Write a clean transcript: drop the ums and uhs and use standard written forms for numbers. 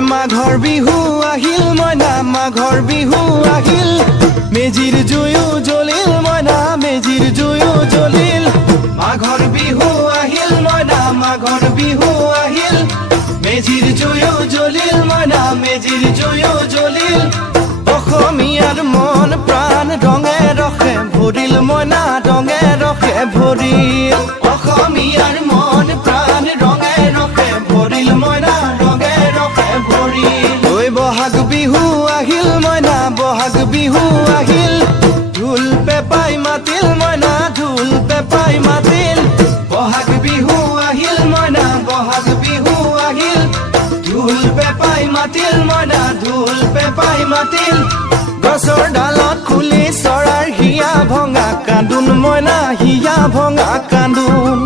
মাঘৰ বিহু আহিল মইনা মাঘৰ বিহু আহিল মেজিৰ জুয়ো জ্বলিল মইনা মেজিৰ জুয়ো জ্বলিল মাঘৰ বিহু আহিল মইনা মাঘৰ বিহু আহিল মেজিৰ জুয়ো জ্বলিল মইনা মেজিৰ জুয়ো জ্বলিল অসমীয়াৰ মন প্ৰাণ ৰঙে ৰসে ভৰিল মইনা ৰঙে ৰসে ভৰিল অসমীয়াৰ মন প্ৰাণ ৰঙে ৰসে ভৰিল মইনা ৰঙে ৰসে ভৰিল ঐ বহাগ বিহু আহিল মইনা বহাগ বিহু আহিল ঢোল পেপাই মাতিল মইনা ঢোল পেপাই মাতিল বহাগ বিহু আহিল মইনা বহাগ বিহু আহিল ঢোল পেপাই মাতিল মইনা ঢোল পেপাই মাতিল গছৰ ডালত খুলি চৰাৰ হিয়া ভঙা কান্দোন মইনা হিয়া ভঙা কান্দোন